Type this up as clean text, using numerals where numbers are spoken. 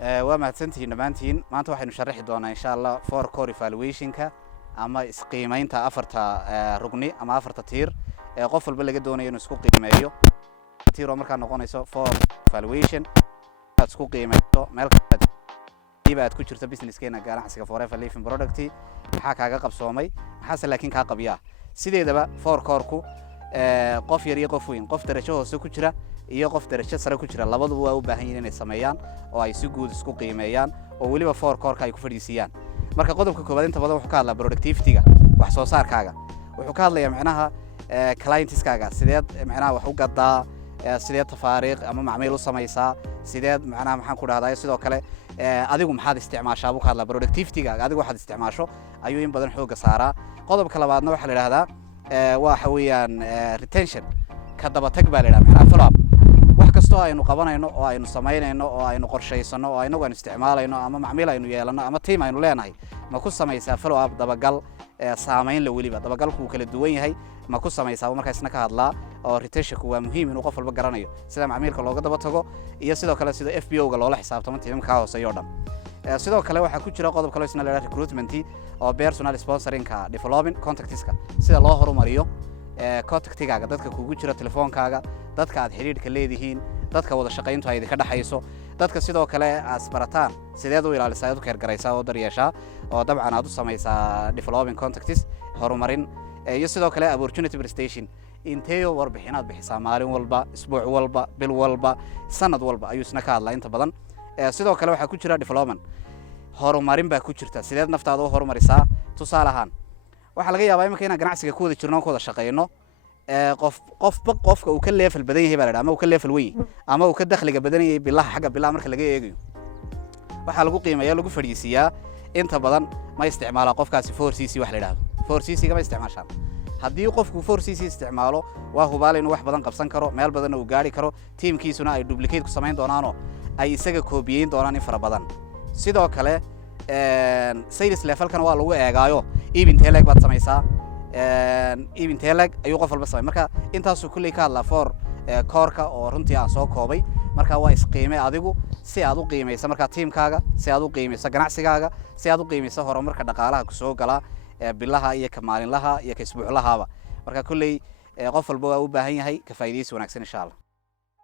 waa mahadsantihiin dhammaantiin maanta waxaynu sharaxi doonaa insha Allah for core evaluation-ka ama isqiimeynta afarta rugni ama afarta tiir qof walba laga doonayo inuu isku qiimeeyo tiir oo markaa noqonayso for evaluation aad isku qiimeyso meel kasta aad ku jirto business-keena ganacsiga Forever Living Product maxaa kaaga qabsoomay maxaa laakiin ka qabiya sideedaba for core-ku qof yar iyo qof weyn qof darajo hoose ku jira iyo qof darajo sare ku jira labaduba waa u baahan yihiin inay sameeyaan oo ay si guud isku qiimeeyaan oo waliba for core-ka ay ku fadhiisiyaan marka qodobka koobaad inta badan wuxuu ka hadlaa productivity-ga wax soo saarkaaga wuxuu ka hadlayaa macnaha clients-kaaga sideed macnaha wax u gadaa sideed tafaariiq ama macmiil u samaysaa sideed macnaha maxaan ku dhahdaa sidoo kale adigu maxaad isticmaashaa buu ka hadlaa productivity-ga adigu waxaad isticmaasho ayuu in badan xooga saaraa qodobka labaadna waxa la yiraahdaa waxa weeyaan retention ka daba tag baa la yiraahdaa macnaha follow up wax kasto aynu qabanayno oo aynu sameeynayno oo aynu qorsheysano oo aynu isticmaalayno ama macmiil aynu yeelano ama team aynu leenahay ma ku samaysaa follow up dabagal saameyn la waliba dabagalku kala duwan yahay ma ku samaysaa marka isna ka hadlaa oo retention-ku waa muhiim inuu qof walba garanayo sida macmiilka looga daba tago iyo sidoo kale sida FBO-ga loola xisaabtamo tiimka hooseeyo dhan sidoo kale waxa ku jira qodob kale isna la recruitment oo personal sponsoring-ka development contacts-ka sida loo horumariyo contactigaaga dadka kugu jira telefoonkaaga dadka aad xiriirka leedihiin dadka wada shaqayntu ay ka dhaxayso dadka sidoo kale asbarataan sideed u ilaalisaa aad u keer garaysaa oo daryeeshaa oo dabcan aad u samaysaa development contacts horumarin iyo sidoo kale opportunity prestation inteeyo warbixinaad bixisaa maalin walba isbuuc walba bil walba sanad walba ayuu isna ka hadlaa inta badan sidoo kale waxa ku jira development horumarin baa ku jirta sideed naftaada u horumarisaa tusaale ahaan waxa laga yaabaa inaan ganacsiga ku wada jirno oo ku wada shaqeyno qofka uu ka level badan yahay baa la ama uu ka level weyn ama uu ka dakhliga badan yahay billaha xagga billaha marka laga eegayo waxa lagu qiimeeyaa lagu fadhiisiyaa inta badan ma isticmaala qofkaasi 4cc wax la yiraahdo 4cc ga ma isticmaashaan haddii qofku 4cc isticmaalo waa hubaal inuu wax badan qabsan karo meel badan uu gaari karo teamkiisuna ay duplicate ku sameyn doonaano ay isaga koobiyeyn doonaan in fara badan sidoo kale sales level-kan waa lagu eegaayo even teleg baad samaysaa even teleg ayuu qof walba sameeyay marka intaas uu kulli ka hadlaa for core-ka oo runtii aan soo koobay marka waa isqiimay adigu si aad u qiimeyso marka teamkaaga si aad u qiimeyso ganacsigaaga si aad u qiimeyso horumarka dhaqaalaha ku soo gala billaha iyo ka maalinlaha iyo ka isbuuclahaaba marka kulli qof walba waa u baahan yahay ka faa'iideysi wanaagsan insha Allah